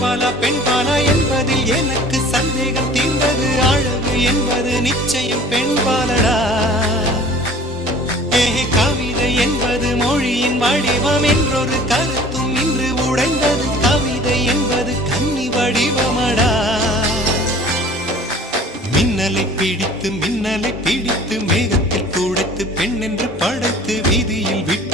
ஆண்பாலா பெண்பாலா என்பதில் எனக்கு சந்தேகம் தீர்ந்தது. அழகு என்பது நிச்சயம் பெண்பாலடா. கவிதை என்பது மொழியின் வடிவம் என்றொரு கருத்தும் இன்று உடைந்தது. கவிதை என்பது கன்னி வடிவமடா. மின்னலை பிடித்து மேகத்தில் துடைத்து பெண் என்று படைத்து வீதியில் விட்டு